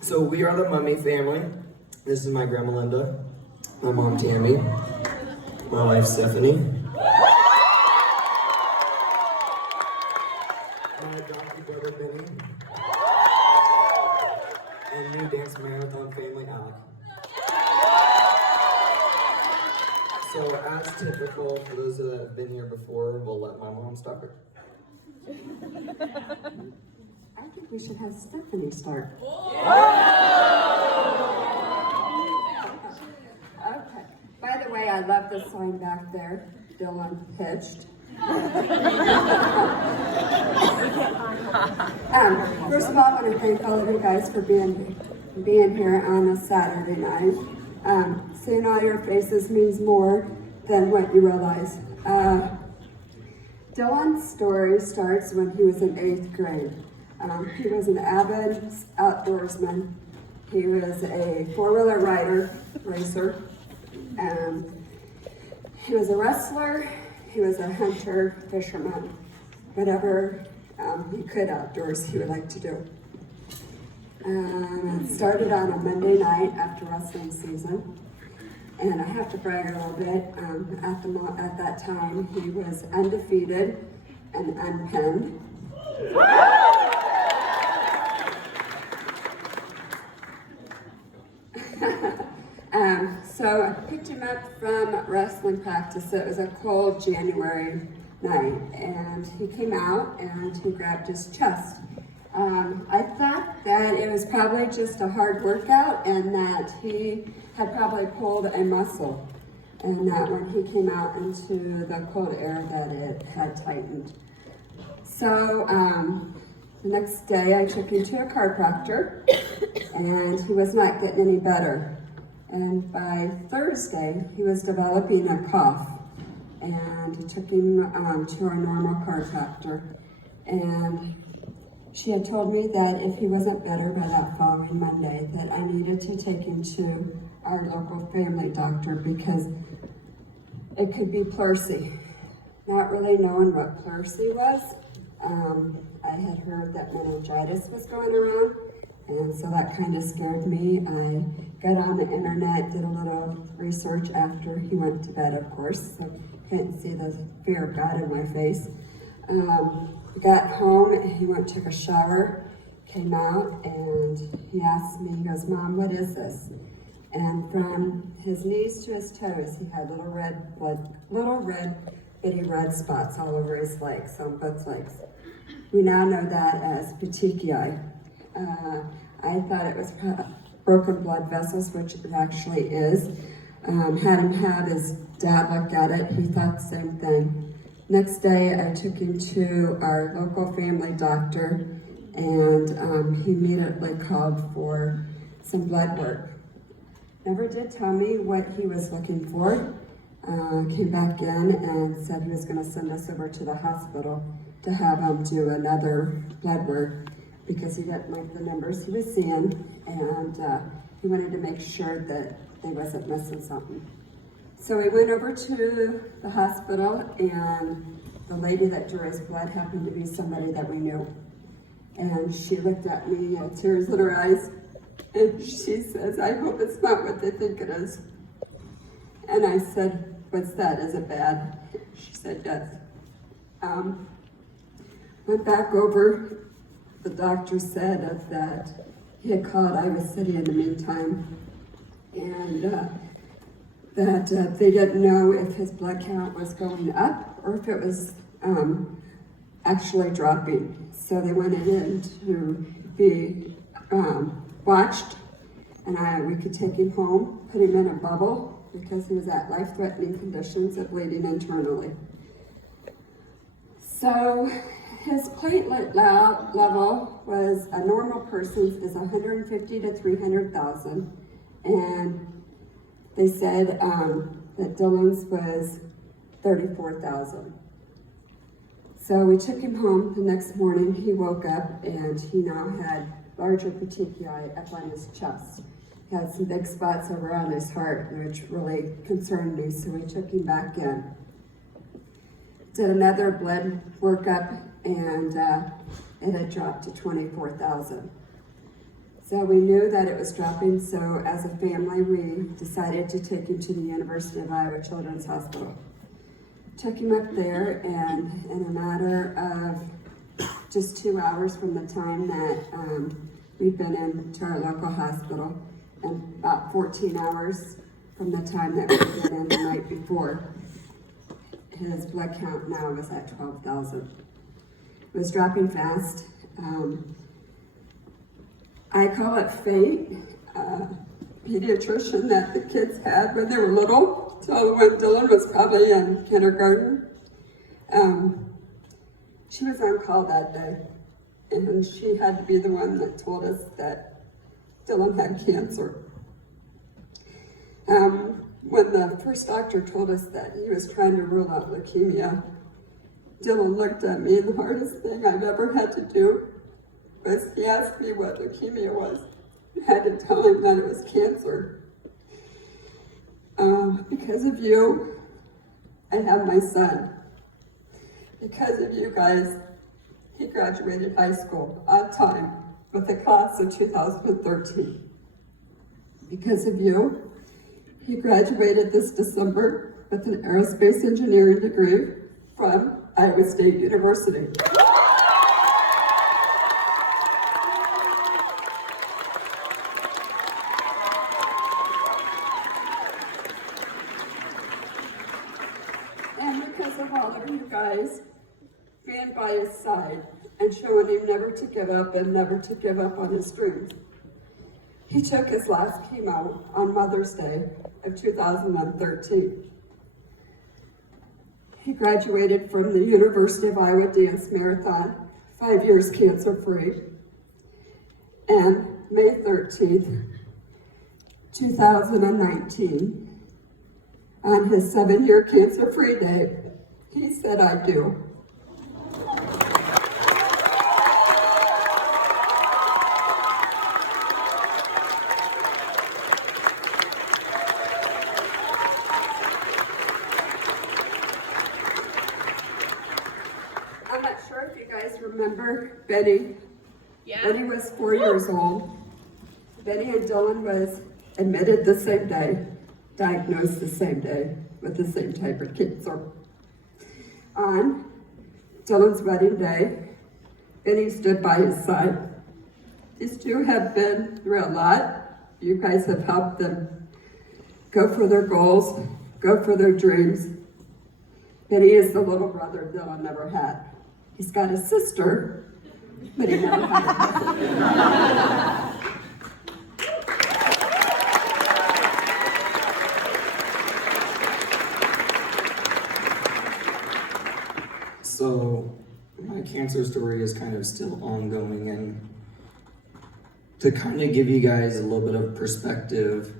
So we are the Mumme family. This is my grandma Linda, my mom Tammy, my wife Stephanie, my adopted brother Benny, and new dance marathon family Alec. So as typical, for those that have been here before, we'll let my mom start. I think we should have Stephanie start. Okay. By the way, I love the sign back there. Dillyn pitched. First of all, I want to thank all of you guys for being here on a Saturday night. Seeing all your faces means more than what you realize. Dillyn's story starts when he was in 8th grade. He was an avid outdoorsman. He was a four-wheeler racer. He was a wrestler. He was a hunter, fisherman. Whatever he could outdoors, he would like to do. It started on a Monday night after wrestling season. And I have to brag a little bit. At that time, he was undefeated and unpinned. So I picked him up from wrestling practice. It was a cold January night, and he came out and he grabbed his chest. I thought that it was probably just a hard workout and that he had probably pulled a muscle, and that when he came out into the cold air that it had tightened. So the next day I took him to a chiropractor, and he was not getting any better. And by Thursday, he was developing a cough, and I took him to our normal chiropractor. And she had told me that if he wasn't better by that following Monday, that I needed to take him to our local family doctor because it could be pleurisy. Not really knowing what pleurisy was, I had heard that meningitis was going around, and so that kind of scared me. I got on the internet, did a little research after he went to bed, of course, so couldn't see the fear of God in my face. He got home, he went and took a shower, came out, and he asked me, he goes, "Mom, what is this?" And from his knees to his toes, he had little red bitty red spots all over his legs, on both legs. We now know that as petechiae. I thought it was broken blood vessels, which it actually is. Had him have his dad look at it, he thought the same thing. Next day, I took him to our local family doctor, and he immediately called for some blood work. Never did tell me what he was looking for. Came back in and said he was going to send us over to the hospital to have him do another blood work because he didn't like the numbers he was seeing, and he wanted to make sure that they wasn't missing something. So we went over to the hospital, and the lady that drew his blood happened to be somebody that we knew. And she looked at me, tears in her eyes, and she says, "I hope it's not what they think it is." And I said, "What's that? Is it bad?" She said, "Yes." Went back over. The doctor said that he had called Iowa City in the meantime, and that they didn't know if his blood count was going up or if it was actually dropping. So they wanted him to be watched, and we could take him home, put him in a bubble because he was at life-threatening conditions of bleeding internally. So his platelet level was, a normal person's is 150 to 300,000, and they said that Dillyn's was 34,000. So we took him home. The next morning he woke up and he now had larger petechiae up on his chest. He had some big spots over on his heart, which really concerned me, so we took him back in. Did another blood workup, and it had dropped to 24,000. So we knew that it was dropping, so as a family, we decided to take him to the University of Iowa Children's Hospital. Took him up there, and in a matter of just 2 hours from the time that we'd been into our local hospital, and about 14 hours from the time that we'd been in the night before, his blood count now was at 12,000. It was dropping fast. I call it fate. Pediatrician that the kids had when they were little, so when Dillyn was probably in kindergarten. She was on call that day, and she had to be the one that told us that Dillyn had cancer. When the first doctor told us that he was trying to rule out leukemia, Dillyn looked at me, and the hardest thing I've ever had to do was he asked me what leukemia was. I had to tell him that it was cancer. Because of you, I have my son. Because of you guys, he graduated high school on time with the class of 2013. Because of you, he graduated this December with an aerospace engineering degree from Iowa State University. And because of all of you guys being by his side and showing him never to give up and never to give up on his dreams. He took his last chemo on Mother's Day of 2013. He graduated from the University of Iowa Dance Marathon, 5 years cancer-free. And May 13th, 2019, on his 7-year cancer-free day, he said, "I do." I'm not sure if you guys remember Betty. Yeah. Betty was 4 years old. Betty and Dillyn was admitted the same day, diagnosed the same day with the same type of cancer. On Dillyn's wedding day, Benny stood by his side. These two have been through a lot. You guys have helped them go for their goals, go for their dreams. Benny is the little brother Dillyn never had. He's got a sister, but he never had a brother. So my cancer story is kind of still ongoing, and to kind of give you guys a little bit of perspective,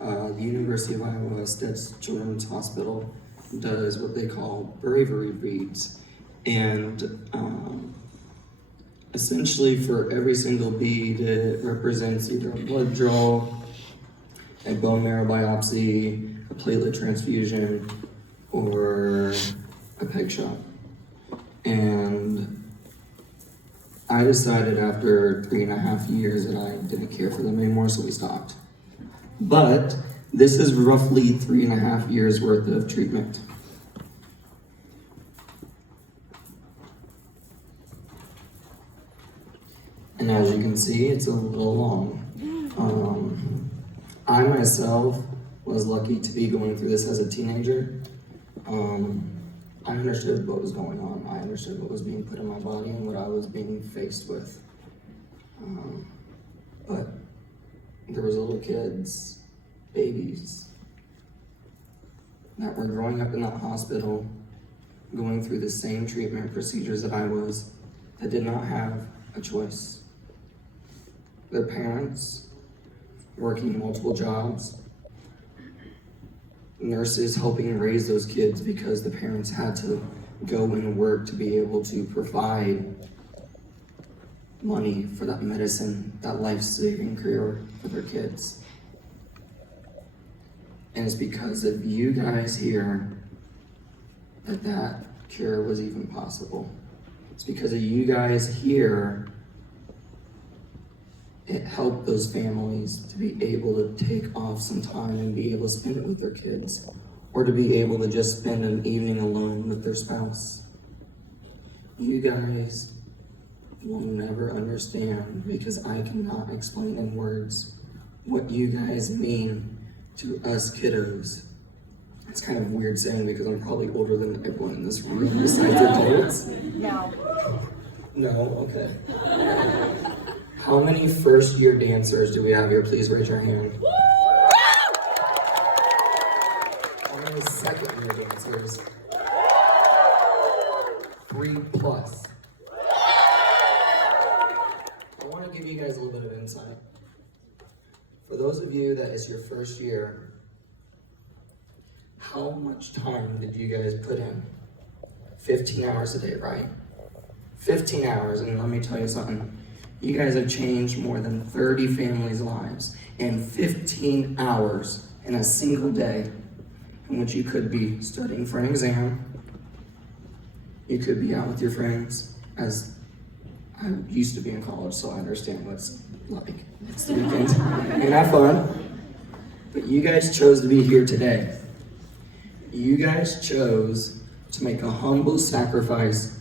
the University of Iowa Stead's Children's Hospital does what they call bravery beads, and essentially for every single bead it represents either a blood draw, a bone marrow biopsy, a platelet transfusion, or a peg shot. And I decided after 3.5 years that I didn't care for them anymore, so we stopped. But this is roughly 3.5 years worth of treatment. And as you can see, it's a little long. I myself was lucky to be going through this as a teenager. I understood what was going on. I understood what was being put in my body and what I was being faced with. But there was little kids, babies, that were growing up in that hospital, going through the same treatment procedures that I was, that did not have a choice. Their parents working multiple jobs, nurses helping raise those kids because the parents had to go and work to be able to provide money for that medicine, that life-saving cure for their kids. And it's because of you guys here that that cure was even possible. It's because of you guys here. It helped those families to be able to take off some time and be able to spend it with their kids, or to be able to just spend an evening alone with their spouse. You guys will never understand, because I cannot explain in words what you guys mean to us kiddos. It's kind of weird saying, because I'm probably older than everyone in this room besides adults. No. No? Okay. How many first-year dancers do we have here? Please raise your hand. How many second-year dancers? 3+. I want to give you guys a little bit of insight. For those of you that is your first year, how much time did you guys put in? 15 hours a day, right? 15 hours, and let me tell you something. You guys have changed more than 30 families' lives in 15 hours in a single day, in which you could be studying for an exam. You could be out with your friends, as I used to be in college, so I understand what it's like next weekend, and have fun. But you guys chose to be here today. You guys chose to make a humble sacrifice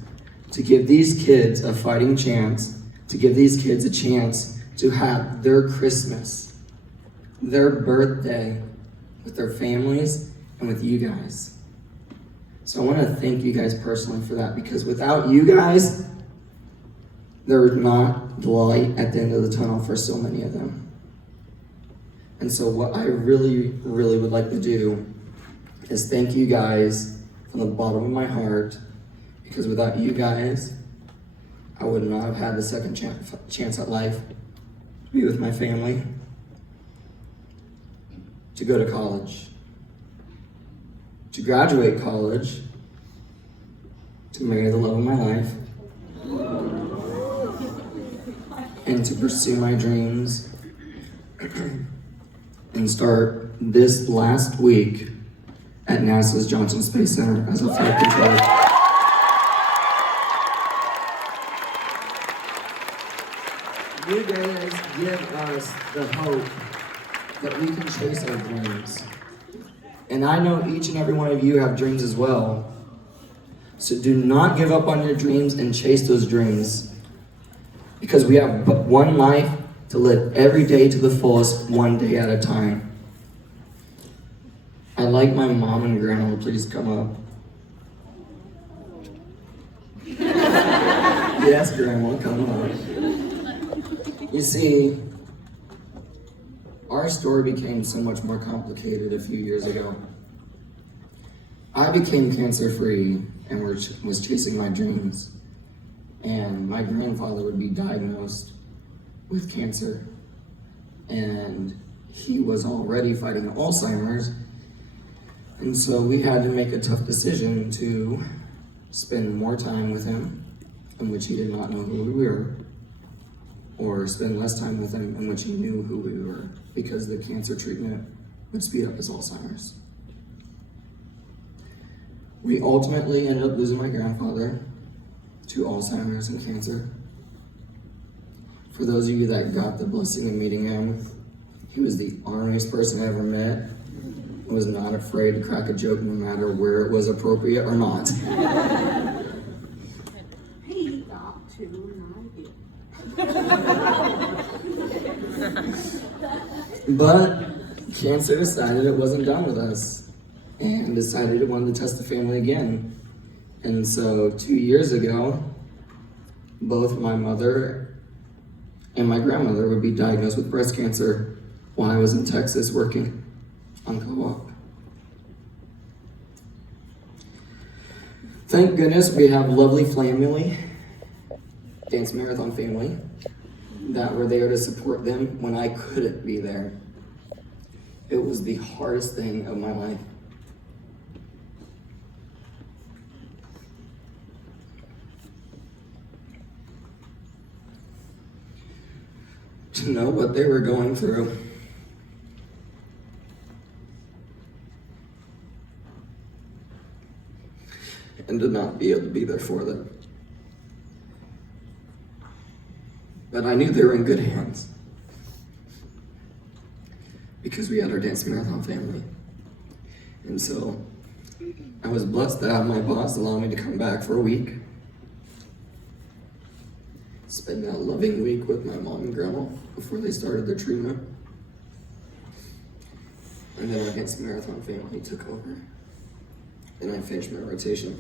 to give these kids a fighting chance, to give these kids a chance to have their Christmas, their birthday, with their families and with you guys. So I want to thank you guys personally for that, because without you guys, there's not the light at the end of the tunnel for so many of them. And so what I really, really would like to do is thank you guys from the bottom of my heart, because without you guys, I would not have had the second chance at life to be with my family, to go to college, to graduate college, to marry the love of my life, and to pursue my dreams and start this last week at NASA's Johnson Space Center as a flight controller. You guys give us the hope that we can chase our dreams. And I know each and every one of you have dreams as well. So do not give up on your dreams and chase those dreams. Because we have but one life to live every day to the fullest, one day at a time. I'd like my mom and grandma to please come up. Yes, Grandma, come up. You see, our story became so much more complicated a few years ago. I became cancer-free and was chasing my dreams. And my grandfather would be diagnosed with cancer. And he was already fighting Alzheimer's. And so we had to make a tough decision to spend more time with him, in which he did not know who we were, or spend less time with him, in which he knew who we were, because the cancer treatment would speed up his Alzheimer's. We ultimately ended up losing my grandfather to Alzheimer's and cancer. For those of you that got the blessing of meeting him, he was the honest person I ever met. I was not afraid to crack a joke no matter where it was appropriate or not. He thought too, But cancer decided it wasn't done with us, and decided it wanted to test the family again. And so 2 years ago, both my mother and my grandmother would be diagnosed with breast cancer while I was in Texas working on co-op. Thank goodness we have lovely family, Dance Marathon family, that were there to support them when I couldn't be there. It was the hardest thing of my life. To know what they were going through. And to not be able to be there for them. But I knew they were in good hands because we had our dance marathon family. And so I was blessed to have my boss allow me to come back for a week, spend that loving week with my mom and grandma before they started their treatment. And then our dance marathon family took over, and I finished my rotation.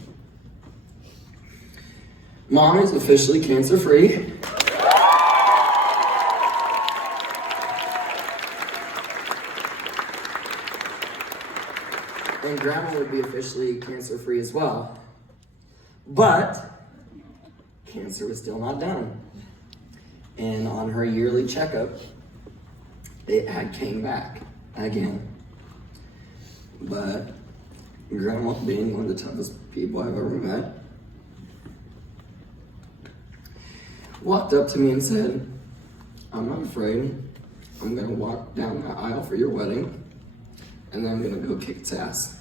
Mom is officially cancer-free. And grandma would be officially cancer-free as well. But cancer was still not done. And on her yearly checkup, it had came back again. But grandma, being one of the toughest people I've ever met, walked up to me and said, "I'm not afraid. I'm gonna walk down that aisle for your wedding, and then I'm gonna go kick its ass."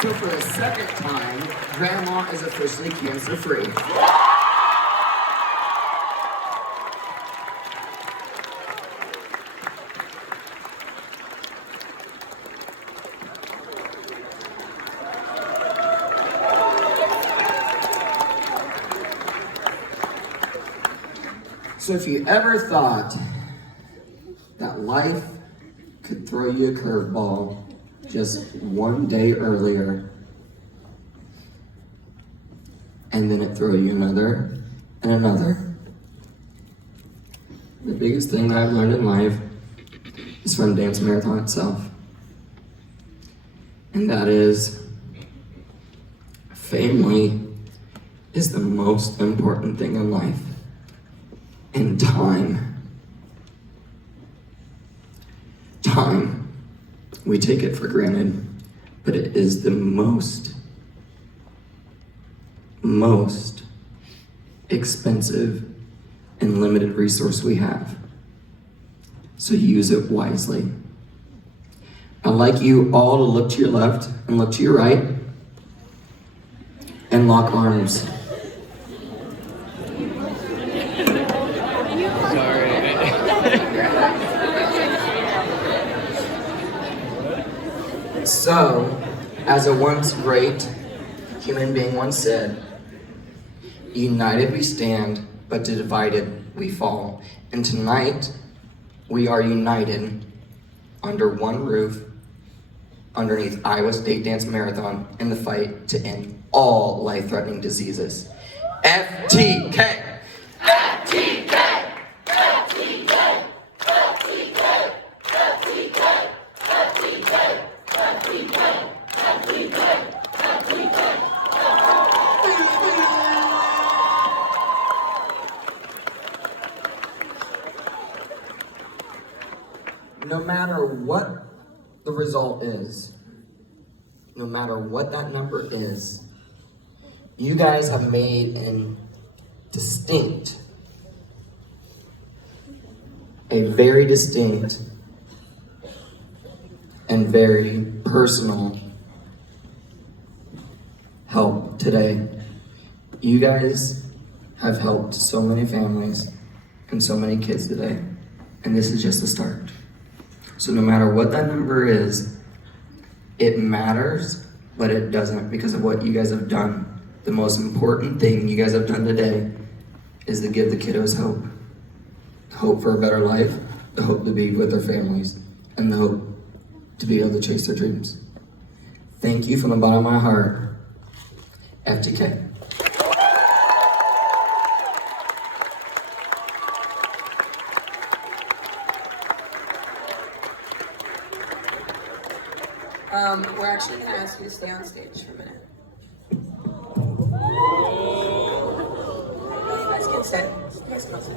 So for the second time, grandma is officially cancer-free. So if you ever thought that life could throw you a curveball just one day earlier, and then it throw you another and another, the biggest thing that I've learned in life is from Dance Marathon itself. And that is, family is the most important thing in life. And time, we take it for granted, but it is the most expensive and limited resource we have. So use it wisely. I'd like you all to look to your left and look to your right and lock arms. So, as a once great human being once said, united we stand, but divided we fall. And tonight, we are united under one roof, underneath Iowa State Dance Marathon, in the fight to end all life-threatening diseases. FTK! FTK! FTK! FTK! FTK! FTK! No matter what the result is, no matter what that number is, you guys have made a very distinct and very personal help today. You guys have helped so many families and so many kids today, and this is just the start. So no matter what that number is, it matters, but it doesn't because of what you guys have done. The most important thing you guys have done today is to give the kiddos hope. Hope for a better life, the hope to be with their families, and the hope to be able to chase their dreams. Thank you from the bottom of my heart, FTK. We're actually going to ask you to stay on stage for a minute. You guys can stay. You guys can all stay.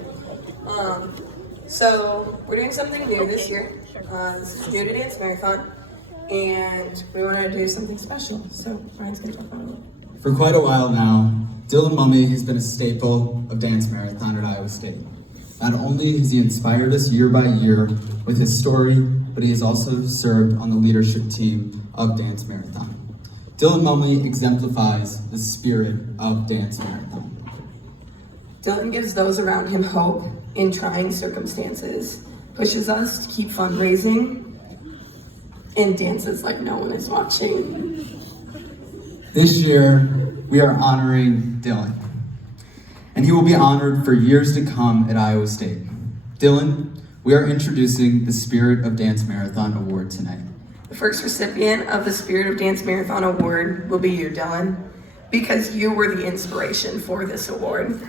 So we're doing something new this year. This is new to Dance Marathon, and we want to do something special. So Ryan's going to talk about it. For quite a while now, Dillyn Mumme has been a staple of Dance Marathon at Iowa State. Not only has he inspired us year by year with his story, but he has also served on the leadership team of Dance Marathon. Dillyn Mumme exemplifies the spirit of Dance Marathon. Dillyn gives those around him hope in trying circumstances, pushes us to keep fundraising, and dances like no one is watching. This year, we are honoring Dillyn, and he will be honored for years to come at Iowa State. Dillyn, we are introducing the Spirit of Dance Marathon Award tonight. The first recipient of the Spirit of Dance Marathon Award will be you, Dillyn, because you were the inspiration for this award.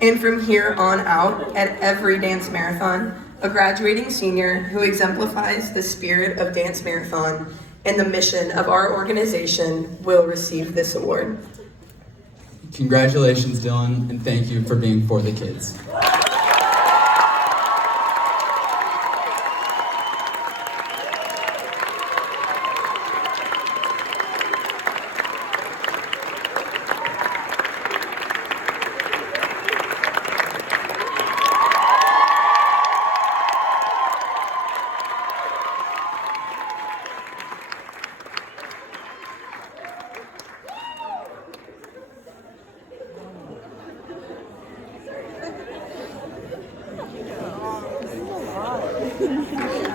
And from here on out, at every dance marathon, a graduating senior who exemplifies the spirit of Dance Marathon and the mission of our organization will receive this award. Congratulations, Dillyn, and thank you for being for the kids.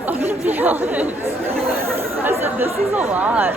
I'm gonna be honest. I said, this is a lot.